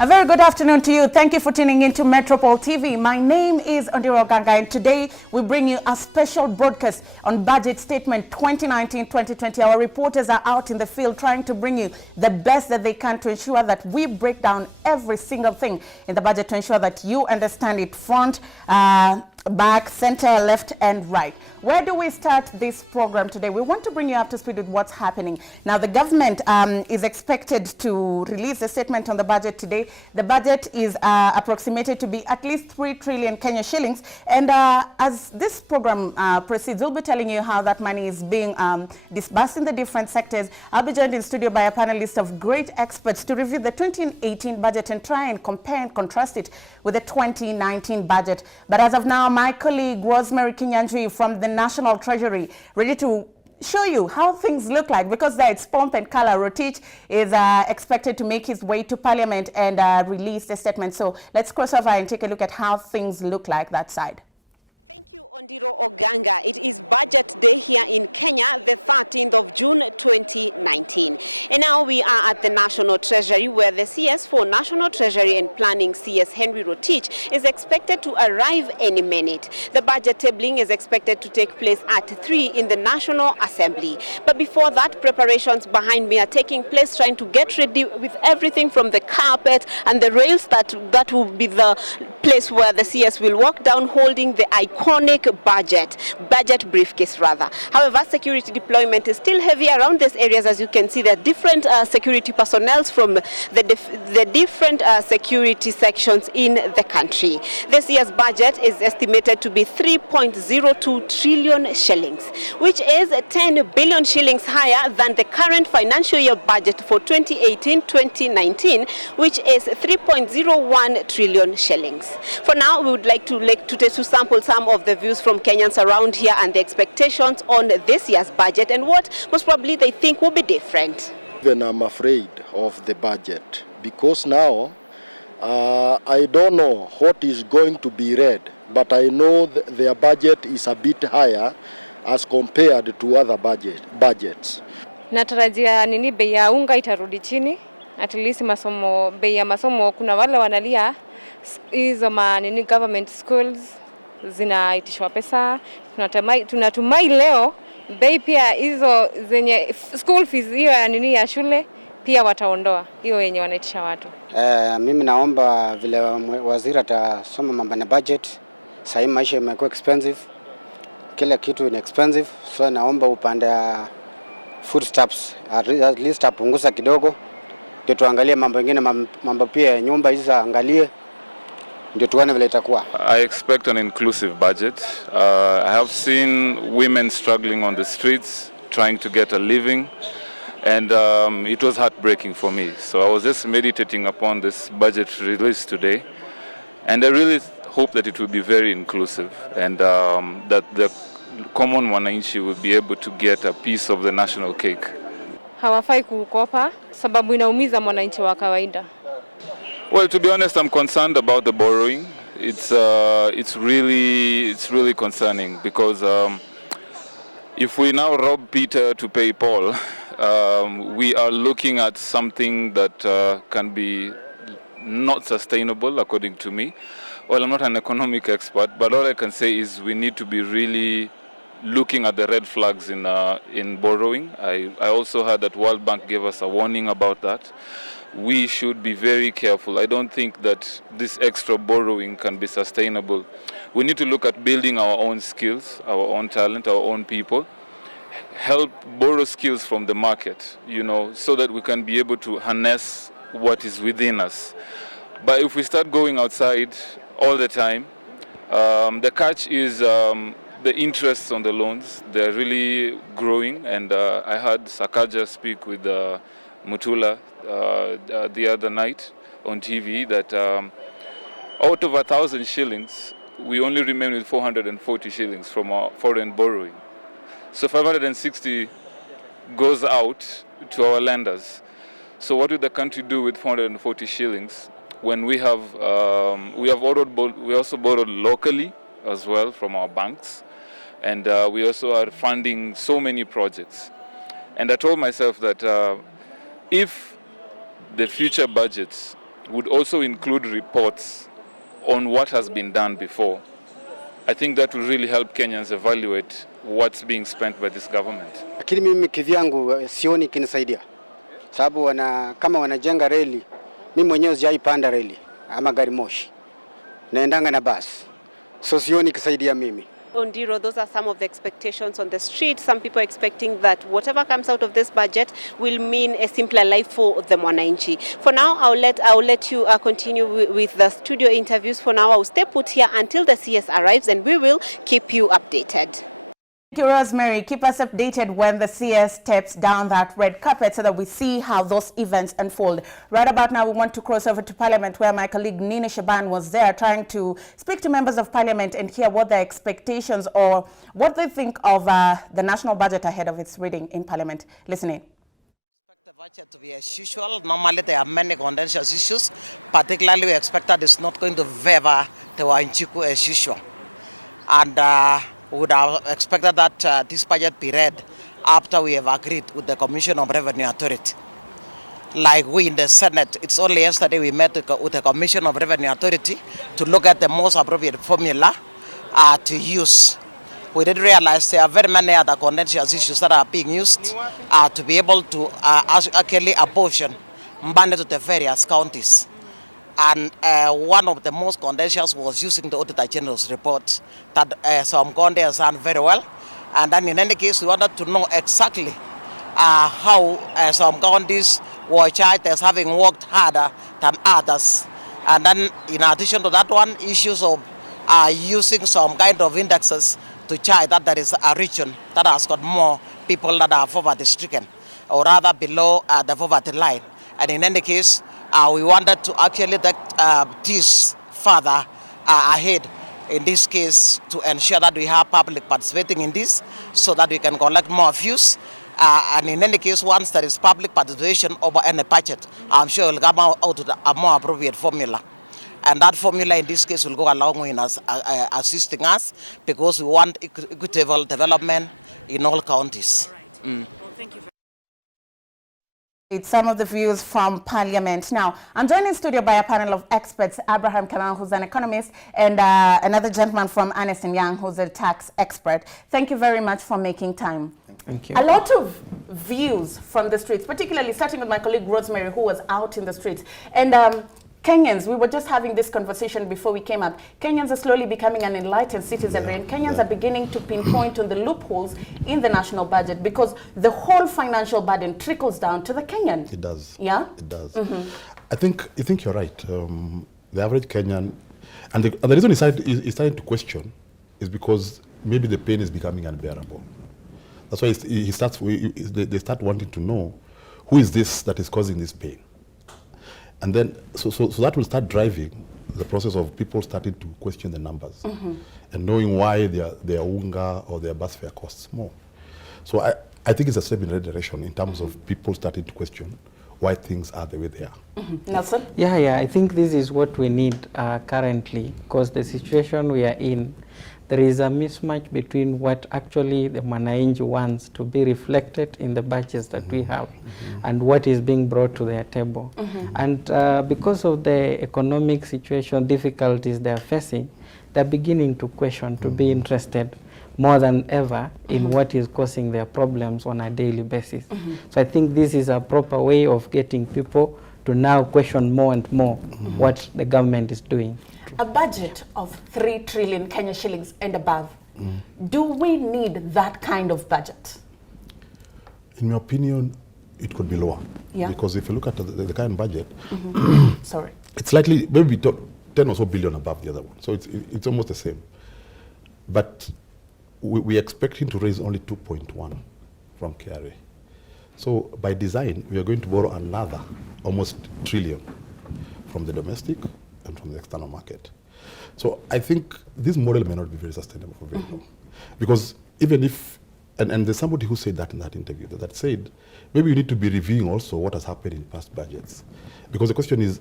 A very good afternoon to you. Thank you for tuning in to Metropole TV. My name is Ondiro Ganga, and today we bring you a special broadcast on Budget Statement 2019-2020. Our reporters are out in the field trying to bring you the best that they can to ensure that we break down every single thing in the budget to ensure that you understand it front, back, center, left, and right. Where do we start this program today? We want to bring you up to speed with what's happening. Now, the government is expected to release a statement on the budget today. The budget is approximated to be at least 3 trillion Kenya shillings. And as this program proceeds, we'll be telling you how that money is being disbursed in the different sectors. I'll be joined in studio by a panelist of great experts to review the 2018 budget and try and compare and contrast it with the 2019 budget. But as of now, my colleague Rosemary Kinyanjui from the National Treasury, ready to show you how things look like, because there it's pomp and color. Rotich is expected to make his way to Parliament and release the statement. So let's cross over and take a look at how things look like that side. Thank you, Ondiro Oganga. It is budget day here in Kenya, the 13th of June 2019. And now we are at the National Treasury, where the CS for National Treasury and Planning, CS Henry Rotich, is expected to arrive any minute. The budget tabling is expected to take place at 3 in the National Assembly. But before that, preparations behind me are taking place, trying to get ready with everything from the carpet and the rails. That will be the place where the CS will walk down holding the iconic budget briefcase rather. However, security deployment is still heavy around these areas. As you can see, there are different security personnel from the different security sections in the country. This year's budget is estimated to be 3.02 trillion shillings, which is 10 billion shillings higher than the current financial year budget for 2018-2019, which is 3.01 trillion shillings. For now, we would like to sample some of the views from Kenyans around here and the expectations on this year's budget and what most probably they think will be different. Even I'm afraid of the budget because now I don't know what is going to be read, but I know their budget is a bit higher as compared to other budgets. Natarajia nini bei ya unga itarudi chini, at least bei ya masomo kuna wale wanalia hizo nini government schools zinaitishwa pesa. Tunatumai leo bei pia hizo zenye school fees hiyo ya nini ya shule pia wataondoa hiyo yenye wanaitisha watu. Mimi naomba vile waziri atasoma mambo na budget. Sasa maisha imekuwa expensive, kila kitu ni expensive, so naomba upande foodstuffs at least apunguza kidogo, ndio tuangalie mambo mengine, mambo pia nyumba hizo angalie. I expect an inclusive budget. I have seen women struggling on the streets, trying to get a living, and it was heartbreaking for me. So I was just meditating upon this budget release today, and I really hope that it will be very inclusive and that the common wananchi will be able to get a piece of the national cake. Hawafai kukopa sababu inaumiza mwananchi wa kawaida. Well, to be honest, I'm concerned about the borrowing. It's really concerning because if we now rob Peter to pay Paul, we are looking at something that can be not sustainable, according to me. Well, I'm not an economic expert, but all I can say is we need to be really looking at the red flags in borrowing. I also heard that World Bank gave us a warning about that. We should be very careful. I don't think that this extra borrowing can be sustainable. We need to look at building our own skills, our own talent, our own people. Help borrow skills from the market, so that we can be able to harness what is within us. But if we start going outside all the time, the catch is the interests on the loans. They're really growing, and I heard Sakaja speak with Mutula the other night on TV that out of 1,000 shillings, we only remain with 440 shillings from our foreign borrowing. So 560 goes out to our lenders. So what will the country do with 440 shillings when we also borrowed locally as well from our banks, and we also are funding so many projects. And I told myself that if the future budgets would also include reports on what has been done before, I think that will really help Kenyans evaluate what's being spent by this government. Lakini mimi kivyangu sioni kinisaidia. Sababu kama wanajenga reli, mimi mwenyewe sijaipanda reli ama gari moshi. Naendanga na basi. So sioni kisaidia mimi. Ondiro, those are some of the expectations on the street. Some people are expecting that whatever comes out of this budget will mean a simpler life for the Mwananchi. For now, I'll let you continue with the studio interviews. For now, I'll stay put here until the CS arrives, and we will keep you updated. Thank you, Rosemary. Keep us updated when the CS steps down that red carpet so that we see how those events unfold. Right about now, we want to cross over to Parliament, where my colleague Nina Shaban was there trying to speak to members of Parliament and hear what their expectations or what they think of the national budget ahead of its reading in Parliament. Listen in. The budget to be as usual. Normally there are many contentious issues. Particularly we expect that it's not going to favor the Wanjiku as usual. And would have expected that this budget be read after we have agreed with the Commission of Revenue Authority. Like we in the Senate, it's only yesterday we met with the Commission of Revenue Authority to look at the most appropriate formula to use. We did realize there are very many other contentious issues that are being used to be able to actually apportion money to the various counties. And one of the most contentious was using the Auditor General's report that some counties have done very well. And then in any case, we wanted to know exactly how some counties were charged as having worked harder than others. And then in addition to that one, issues of using some kind of indexes to charge that there is a region that has got more people that are poverty stricken, or rather below the poverty line. And in any case, we wanted to actually take this further ahead, in this case, to ensure that we have public participating in this so that we can collect more views. And in any case, once there is public participation over any budget, I'm sure it will come out with a more appropriate formula. And that formula in this case will go a long way in assisting us, because we want equitable development in all counties. Well, thank you. It's some of the views from Parliament. Now, I'm joined in studio by a panel of experts, Abraham Kamau, who's an economist, and another gentleman from Ernst & Young, who's a tax expert. Thank you very much for making time. Thank you. A lot of views from the streets, particularly starting with my colleague Rosemary, who was out in the streets. And Kenyans, we were just having this conversation before we came up. Kenyans are slowly becoming an enlightened citizenry, and Kenyans are beginning to pinpoint on the loopholes in the national budget, because the whole financial burden trickles down to the Kenyan. It does. Yeah? It does. I think you're right. The average Kenyan, and the reason he's starting to question is because maybe the pain is becoming unbearable. That's why they start wanting to know, who is this that is causing this pain? And then, so that will start driving the process of people starting to question the numbers and knowing why their unga or their bus fare costs more. So I think it's a step in the right direction in terms of people starting to question why things are the way they are. Nelson? Yeah, I think this is what we need currently, because the situation we are in, there is a mismatch between what actually the Mwananchi wants to be reflected in the budgets that we have and what is being brought to their table. And because of the economic situation, difficulties they are facing, they're beginning to question, to be interested more than ever in what is causing their problems on a daily basis. So I think this is a proper way of getting people to now question more and more what the government is doing. A budget of 3 trillion Kenya shillings and above. Do we need that kind of budget? In my opinion, it could be lower. Yeah. Because if you look at the current budget, Sorry. it's likely maybe 10 or so billion above the other one. So it's almost the same. But we're expecting to raise only 2.1 from KRA. So by design, we are going to borrow another almost trillion from the domestic and from the external market. So I think this model may not be very sustainable for very long. Because even if, and there's somebody who said that in that interview, that said, maybe you need to be reviewing also what has happened in past budgets. Because the question is,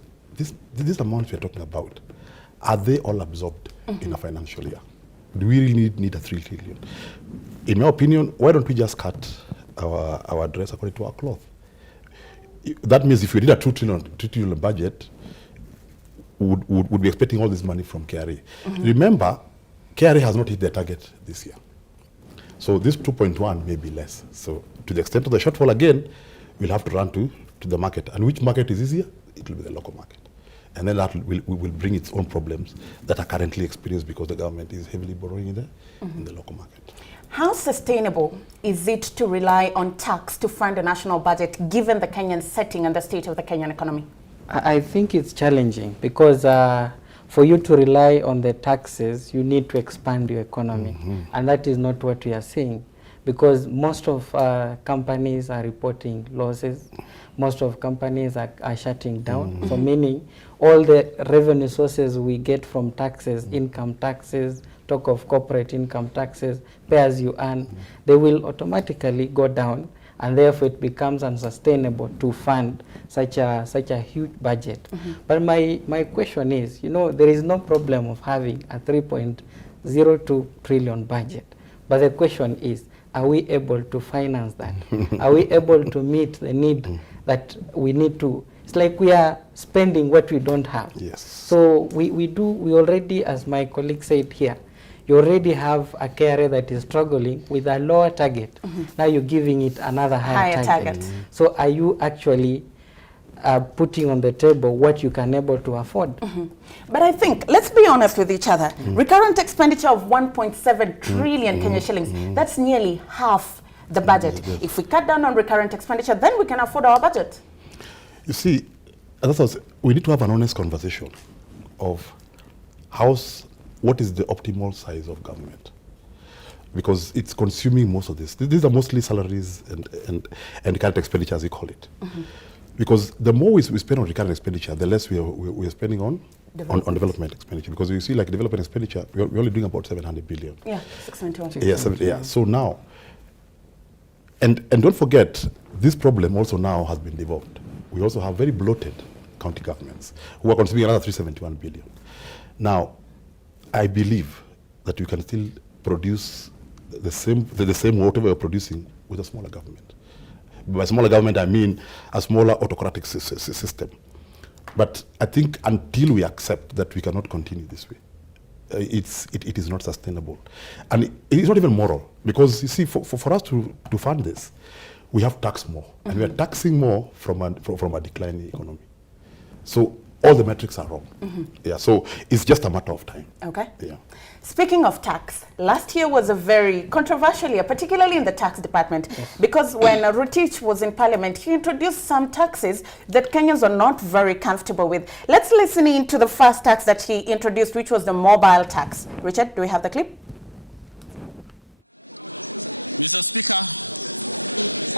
these amounts we're talking about, are they all absorbed in a financial year? Do we really need a 3 trillion? In my opinion, why don't we just cut our dress according to our cloth? That means if we did a 2 trillion budget, would be expecting all this money from KRA. Remember, KRA has not hit their target this year. So this 2.1 may be less. So to the extent of the shortfall, again, we'll have to run to the market. And which market is easier? It will be the local market. And then that will bring its own problems that are currently experienced because the government is heavily borrowing in the local market. How sustainable is it to rely on tax to fund the national budget given the Kenyan setting and the state of the Kenyan economy? I think it's challenging because for you to rely on the taxes, you need to expand your economy. And that is not what we are seeing because most of companies are reporting losses. Most of companies are shutting down. So meaning all the revenue sources we get from taxes, income taxes, talk of corporate income taxes, pay as you earn, they will automatically go down, and therefore it becomes unsustainable to fund such a huge budget. But my question is, there is no problem of having a 3.02 trillion budget. But the question is, are we able to finance that? Are we able to meet the need that we need to? It's like we are spending what we don't have. Yes. So we already, as my colleague said here, you already have a KRA that is struggling with a lower target. Now you're giving it another higher target. So are you actually putting on the table what you can able to afford? But I think, let's be honest with each other. Recurrent expenditure of 1.7 trillion Kenya shillings, that's nearly half the budget. If we cut down on recurrent expenditure, then we can afford our budget. You see, we need to have an honest conversation of what is the optimal size of government, because it's consuming most of this. These are mostly salaries and current expenditure, as you call it. Because the more we spend on recurrent expenditure, the less we are spending on development expenditure. Because you see, like development expenditure, we're only doing about 700 billion. Yeah, 691. Yeah. So now, and don't forget, this problem also now has been devolved. We also have very bloated county governments who are consuming another 371 billion. Now, I believe that you can still produce the same whatever you're producing with a smaller government. By smaller government, I mean a smaller autocratic system. But I think until we accept that we cannot continue this way, it is not sustainable. And it is not even moral, because you see, for us to fund this, we have to tax more. And we are taxing more from a declining economy. So all the metrics are wrong. Yeah, so it's just a matter of time. Okay. Yeah. Speaking of tax, last year was a very controversial year, particularly in the tax department, because when Rotich was in parliament, he introduced some taxes that Kenyans are not very comfortable with. Let's listen in to the first tax that he introduced, which was the mobile tax. Richard, do we have the clip? Mr. Speaker,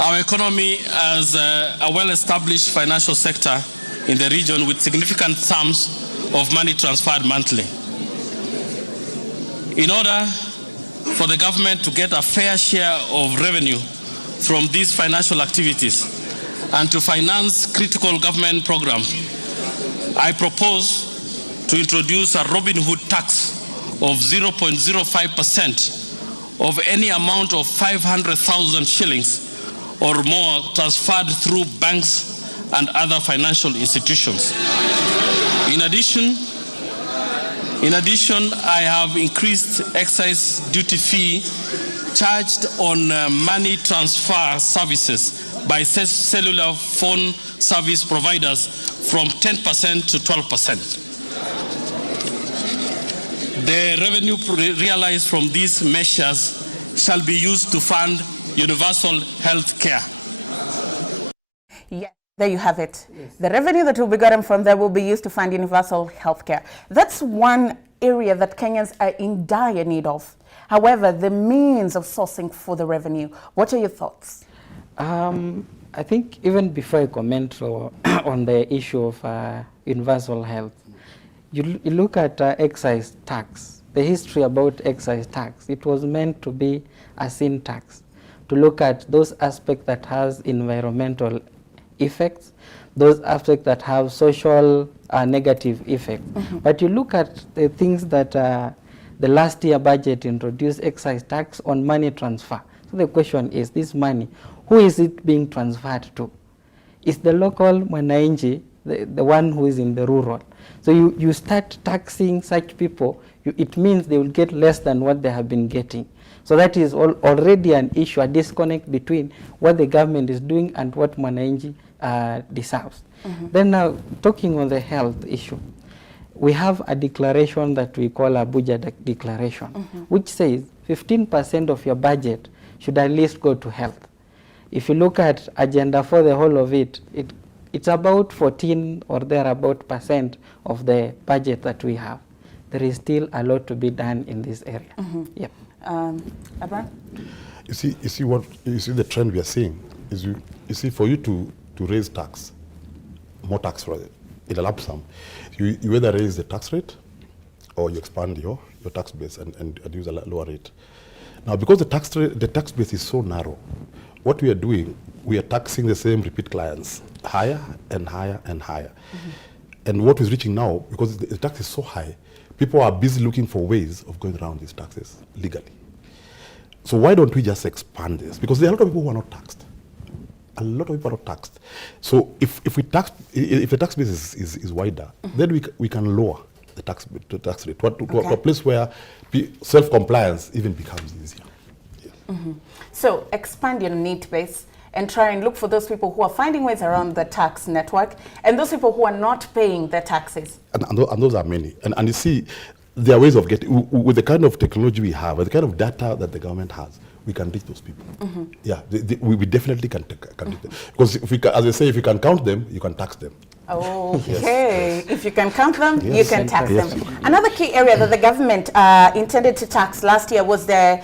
our economy has a well-established financial sector in the region with significant sums of money transferred monthly. In order for the government to get a fair share of revenue from these financial activities and to finance critical government programs, I propose to introduce a Robin Hood tax of 0.05% of any amount of 500,000 shillings or more transferred through banks and other financial institutions. In addition, I have increased excise duty fee charged on money transfer services by cellular phone service providers from 10% to 12%. The revenue realized from these measures shall be used to fund universal health care. Yes. There you have it. Yes. The revenue that will be gotten from there will be used to fund universal health care. That's one area that Kenyans are in dire need of. However, the means of sourcing for the revenue, what are your thoughts? I think even before I comment on the issue of universal health, you look at excise tax, the history about excise tax. It was meant to be a sin tax, to look at those aspects that has environmental effects, those aspects that have social negative effects. But you look at the things that the last year budget introduced excise tax on money transfer. So the question is, this money, who is it being transferred to? Is the local mwananchi the one who is in the rural. So you start taxing such people, it means they will get less than what they have been getting. So that is already an issue, a disconnect between what the government is doing and what Mwananchi deserves. Then now, talking on the health issue, we have a declaration that we call a Abuja Declaration, which says 15% of your budget should at least go to health. If you look at agenda for the whole of it's about 14 or thereabout % of the budget that we have. There is still a lot to be done in this area. Yep. Abraham? You see the trend we are seeing is you see, for you to raise tax, more tax for it, in a lump sum, you either raise the tax rate or you expand your tax base and use a lower rate. Now, because the tax base is so narrow, what we are doing, we are taxing the same repeat clients higher and higher and higher. And what is reaching now, because the tax is so high, people are busy looking for ways of going around these taxes legally. So why don't we just expand this? Because there are a lot of people who are not taxed. A lot of people are not taxed. So if the tax base is wider, then we can lower the tax rate to a place where self-compliance even becomes easier. Yeah. So expand your need base and try and look for those people who are finding ways around the tax network and those people who are not paying their taxes. And those are many. And you see, there are ways of getting, with the kind of technology we have, with the kind of data that the government has, we can reach those people. Yeah, we definitely can reach them. Because as I say, if you can count them, you can tax them. Okay, Yes. If you can count them, Yes. you can tax Yes. them. Another key area that the government intended to tax last year was the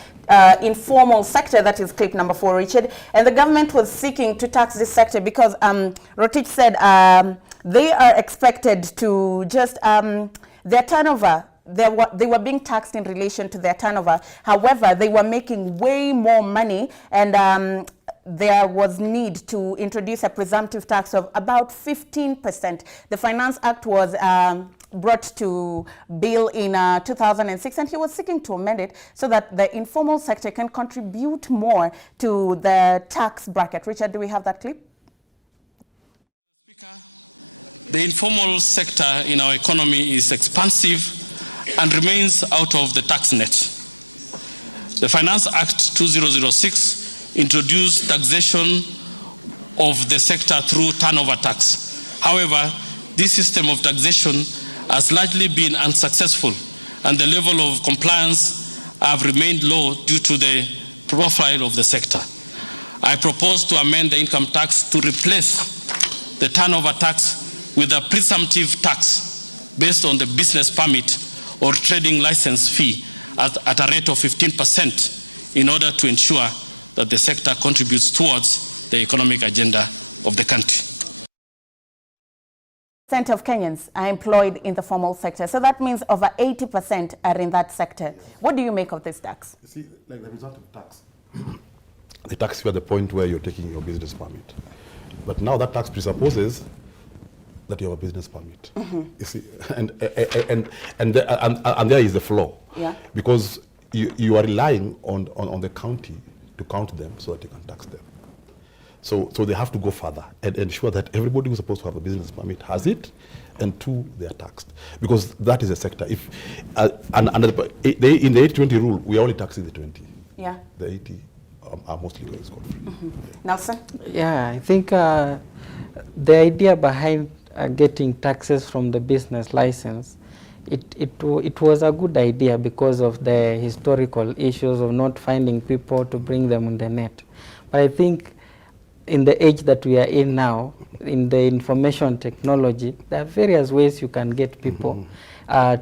informal sector. That is clip number 4, Richard. And the government was seeking to tax this sector because Rotich said they are expected to just, their turnover, they were being taxed in relation to their turnover. However, they were making way more money, and there was need to introduce a presumptive tax of about 15%. The Finance Act was brought to bill in 2006, and he was seeking to amend it so that the informal sector can contribute more to the tax bracket. Richard, do we have that clip? Speaker, the informal sector in our economy is expansive and remains out of the tax net. The Finance Act 2006 introduced taxation of the sector through turnover tax. However, this system of taxation has largely been unsuccessful, and the level of compliance have remained low due to the profile of the sector. I propose to amend the income tax to replace the turnover tax with a presumptive tax based on the business permit or trading license fee at a rate of 15% in order to ensure that the sector contributes towards the economic agenda of the country. % of Kenyans are employed in the formal sector. So that means over 80% are in that sector. What do you make of this tax? You see, like the result of tax, they tax you at the point where you're taking your business permit. But now that tax presupposes that you have a business permit. You see, and there is the flaw. Yeah. Because you are relying on the county to count them so that you can tax them. So they have to go further and ensure that everybody who's supposed to have a business permit has it, and 2, they are taxed. Because that is a sector. If in the 80-20 rule, we are only taxing the 20. Yeah. The 80 are mostly going scot-free. Nelson? Yeah, I think the idea behind getting taxes from the business license, it was a good idea because of the historical issues of not finding people to bring them on the net. But I think in the age that we are in now, in the information technology, there are various ways you can get people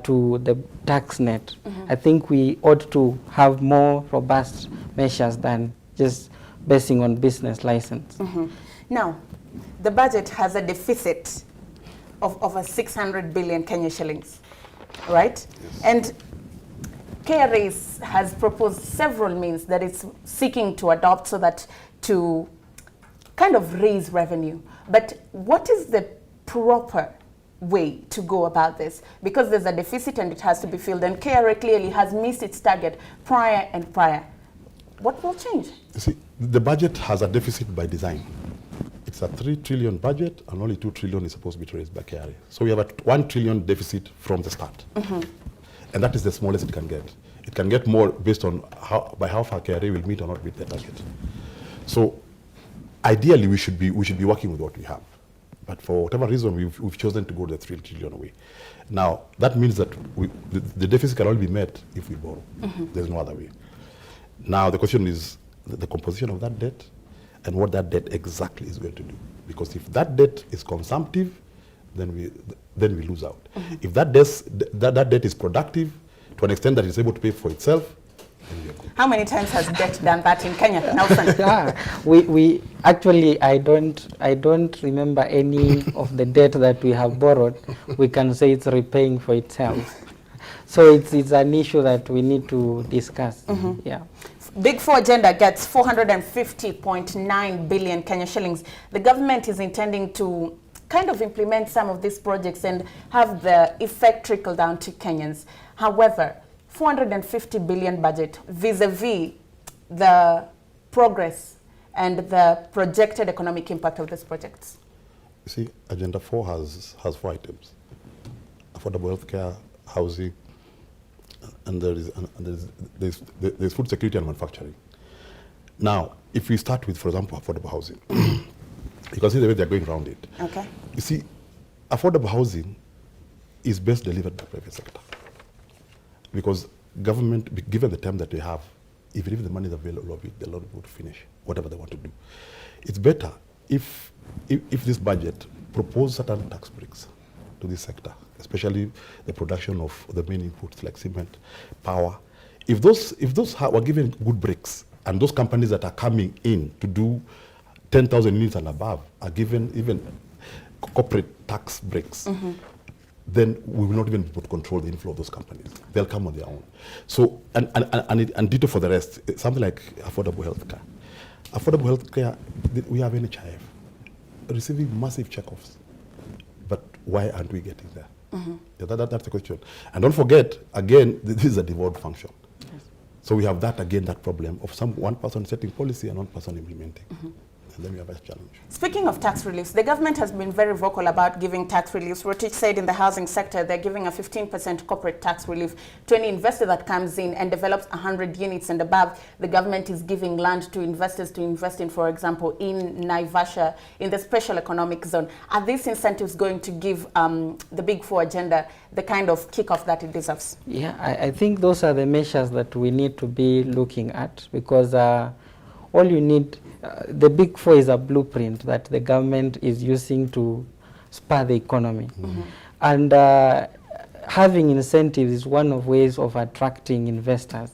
to the tax net. I think we ought to have more robust measures than just basing on business license. Now, the budget has a deficit of over 600 billion Kenya shillings, right? Yes. And KRA has proposed several means that it's seeking to adopt so that to kind of raise revenue. But what is the proper way to go about this? Because there's a deficit and it has to be filled, and KRA clearly has missed its target prior and prior. What will change? You see, the budget has a deficit by design. it's a 3 trillion budget, and only 2 trillion is supposed to be raised by KRA. So we have a 1 trillion deficit from the start. And that is the smallest it can get. It can get more based on by how far KRA will meet or not meet the target. So ideally, we should be working with what we have. But for whatever reason, we've chosen to go the 3 trillion way. Now, that means that the deficit can only be met if we borrow. There's no other way. Now, the question is the composition of that debt and what that debt exactly is going to do. Because if that debt is consumptive, then we lose out. If that debt is productive to an extent that it's able to pay for itself, then we are good. How many times has debt done that in Kenya, Nelson? We actually, I don't remember any of the debt that we have borrowed. We can say it's repaying for itself. So it's an issue that we need to discuss. Yeah. Big Four agenda gets 450.9 billion Kenya shillings. The government is intending to kind of implement some of these projects and have the effect trickle down to Kenyans. However, 450 billion budget vis-a-vis the progress and the projected economic impact of these projects. You see, Agenda 4 has 4 items: affordable healthcare, housing, and there's food security and manufacturing. Now, if we start with, for example, affordable housing, you can see the way they're going around it. Okay. You see, affordable housing is best delivered by private sector. Because government, given the time that they have, even if the money is available, they're not able to finish whatever they want to do. It's better if this budget proposes certain tax breaks to this sector, especially the production of the main inputs like cement, power. If those were given good breaks, and those companies that are coming in to do 10,000 units and above are given even corporate tax breaks, then we will not even be able to control the inflow of those companies. They'll come on their own. So, and ditto for the rest, something like affordable healthcare. Affordable healthcare, we have NHIF receiving massive checkoffs. But why aren't we getting there? Yeah, that's the question. And don't forget, again, this is a devolved function. Yes. So we have that, again, that problem of one person setting policy and one person implementing. And then we have a challenge. Speaking of tax reliefs, the government has been very vocal about giving tax reliefs. Rotich said in the housing sector, they're giving a 15% corporate tax relief to any investor that comes in and develops 100 units and above. The government is giving land to investors to invest in, for example, in Naivasha, in the special economic zone. Are these incentives going to give the Big Four agenda the kind of kickoff that it deserves? Yeah, I think those are the measures that we need to be looking at, because all you need, the Big Four is a blueprint that the government is using to spur the economy. And having incentives is one of ways of attracting investors.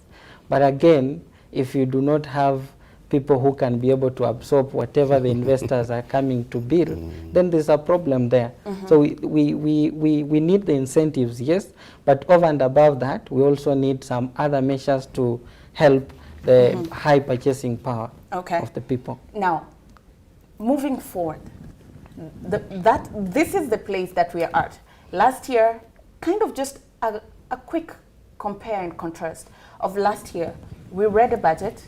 But again, if you do not have people who can be able to absorb whatever the investors are coming to build, then there's a problem there. So we need the incentives, yes, but over and above that, we also need some other measures to help the high purchasing power of the people. Now, moving forward, this is the place that we are at. Last year, kind of just a quick compare and contrast of last year. We read a budget,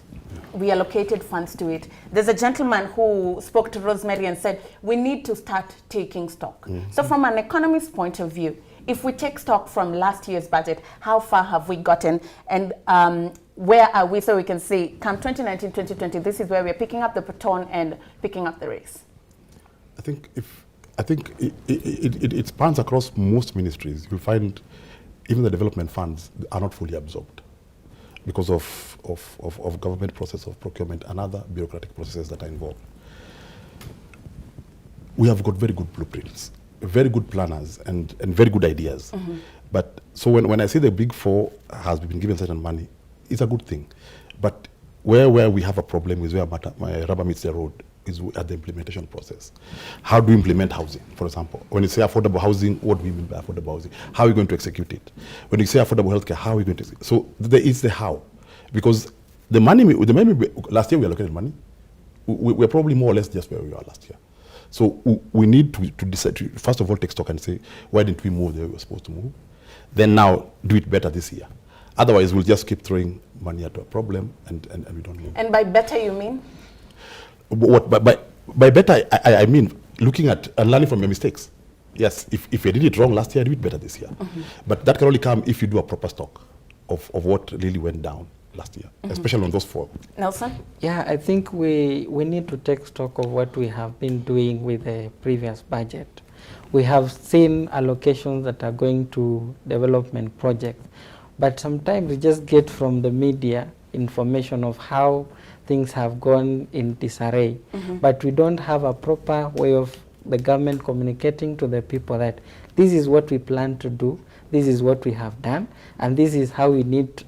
we allocated funds to it. There's a gentleman who spoke to Rosemary and said, we need to start taking stock. So from an economist's point of view, if we take stock from last year's budget, how far have we gotten? And where are we, so we can say, come 2019-2020, this is where we're picking up the baton and picking up the race? I think it spans across most ministries. You'll find even the development funds are not fully absorbed because of government process of procurement and other bureaucratic processes that are involved. We have got very good blueprints, very good planners, and very good ideas. But so when I say the Big Four has been given certain money, it's a good thing. But where we have a problem is where my rubber meets the road is at the implementation process. How do we implement housing, for example? When you say affordable housing, what do we mean by affordable housing? How are we going to execute it? When you say affordable healthcare, how are we going to execute it? So it's the how. Because the money last year we allocated money. We're probably more or less just where we were last year. So we need to decide, to, first of all, take stock and say, why didn't we move the way we were supposed to move? Then now do it better this year. Otherwise, we'll just keep throwing money at a problem and we don't move. And by better, you mean? By better, I mean looking at and learning from your mistakes. Yes, if you did it wrong last year, do it better this year. But that can only come if you do a proper stock of what really went down last year, especially on those 4. Nelson? Yeah, I think we need to take stock of what we have been doing with the previous budget. We have seen allocations that are going to development projects, but sometimes we just get from the media information of how things have gone in disarray, but we don't have a proper way of the government communicating to the people that this is what we plan to do, this is what we have done, and this is how we need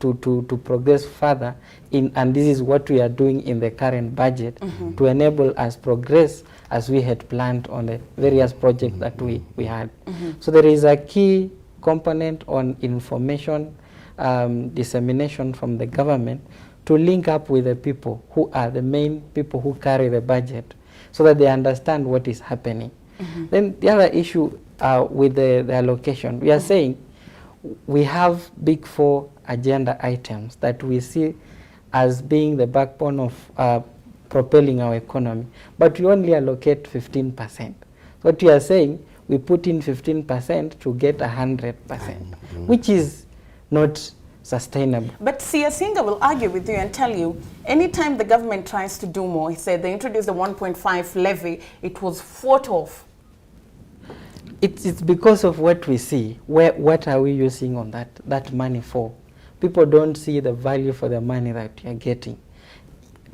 to progress further in, and this is what we are doing in the current budget to enable us progress as we had planned on the various projects that we had. So there is a key component on information dissemination from the government to link up with the people who are the main people who carry the budget so that they understand what is happening. Then the other issue with the allocation, we are saying we have big 4 agenda items that we see as being the backbone of propelling our economy, but we only allocate 15%. What we are saying, we put in 15% to get 100%, which is not sustainable. But Siasinga will argue with you and tell you, anytime the government tries to do more, he said they introduced the 1.5 levy, it was fought off. It's because of what we see. What are we using on that money for? People don't see the value for the money that you're getting.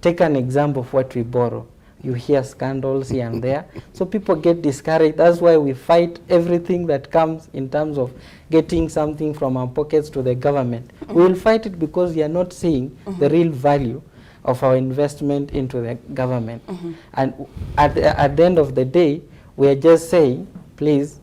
Take an example of what we borrow. You hear scandals here and there, so people get discouraged. That's why we fight everything that comes in terms of getting something from our pockets to the government. We will fight it because we are not seeing the real value of our investment into the government. And at the end of the day, we are just saying, please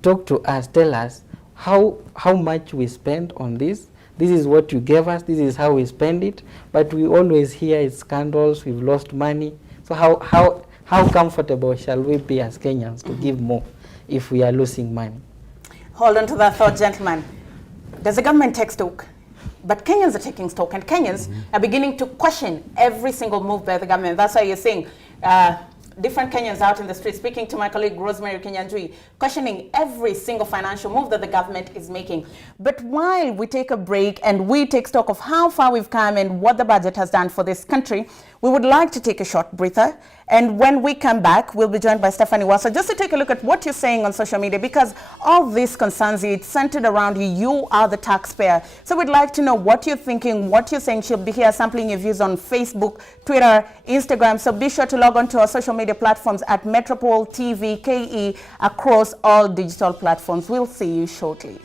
talk to us, tell us how much we spend on this. This is what you gave us, this is how we spend it, but we always hear it's scandals, we've lost money. So how comfortable shall we be as Kenyans to give more if we are losing money? Hold on to that thought, gentlemen. Does the government take stock? But Kenyans are taking stock, and Kenyans are beginning to question every single move by the government. That's why you're seeing different Kenyans out in the street, speaking to my colleague Rosemary Kinyanjui, questioning every single financial move that the government is making. But while we take a break and we take stock of how far we've come and what the budget has done for this country, we would like to take a short breather. And when we come back, we'll be joined by Stephanie Wassa just to take a look at what you're saying on social media, because all this concerns you. It's centered around you. You are the taxpayer. So we'd like to know what you're thinking, what you're saying. She'll be here sampling your views on Facebook, Twitter, Instagram. So be sure to log on to our social media platforms at Metropole TV KE across all digital platforms. We'll see you shortly.